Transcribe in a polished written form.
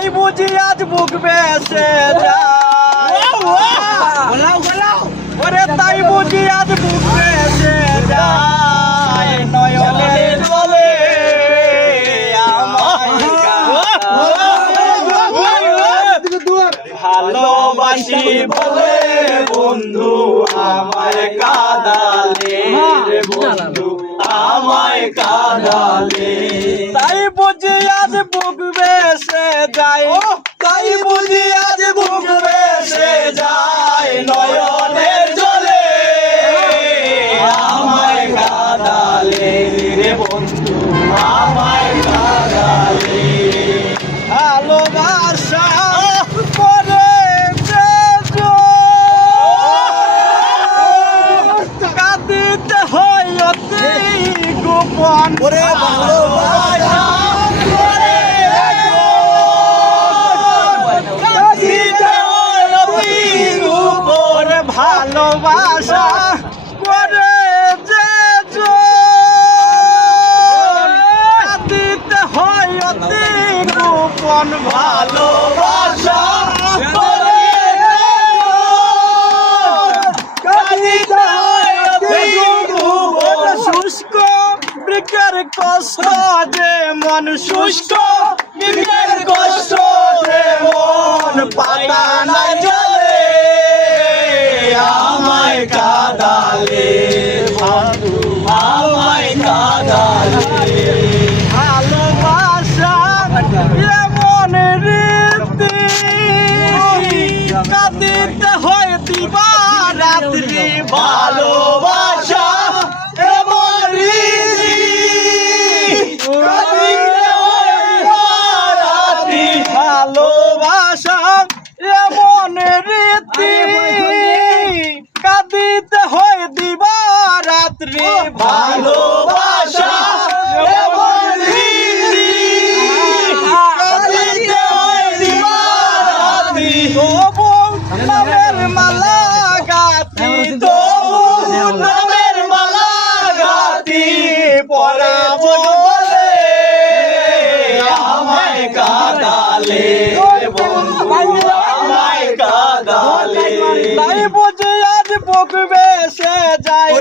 তাই বুঝি আজ বুক বেসে যায় ওরে তাই বুঝি আজ বুক বেসে যায় নয়নের জলে ভালোবাসি বলে বন্ধু আমায় কাঁদালে রে বন্ধু আমায় কাঁদালে তাই বুঝি আজ বুক বেসে যায় তাই বুঝি আজ বুক বেসে যায় নয়নের জলে আমায় কাঁদালে রে বন্ধু আমায় কাঁদালে ভালোবাসা করে কাঁদিতে হয় অতি গোপন ভালোবাসা করে কাঁদিতে হয় অতি গোপন ভালোবাসা করে কাঁদিতে হয় অতি গোপন ভালোবাসা শুষ্ক বৃক্ষের কষ্ট যে মন শুষ্ক বৃক্ষের কষ্ট যে মন পাতা নাই জলে আমায় কাঁদালে বন্ধু আমায় কাঁদালে ভালোবাসা এমন রীতি কাঁদিতে হয় দিবা রাত্রি ভালোবাসা এমন রীতি কাঁদিতে হয় দিবা রাত্রি ভালোবাসা এমন রীতি কাঁদিতে হয় দিবা রাত্রি ভালোবাসা এমন রীতি কাঁদিতে হয় দিবা রাত্রি তবু নামের মালা গাতি তবু নামের মালা গাতি পরাবো বলে আমায় কাঁদালে বন্ধু আমায় কাঁদালে তাই বুঝি আজ বুক বেসে যায়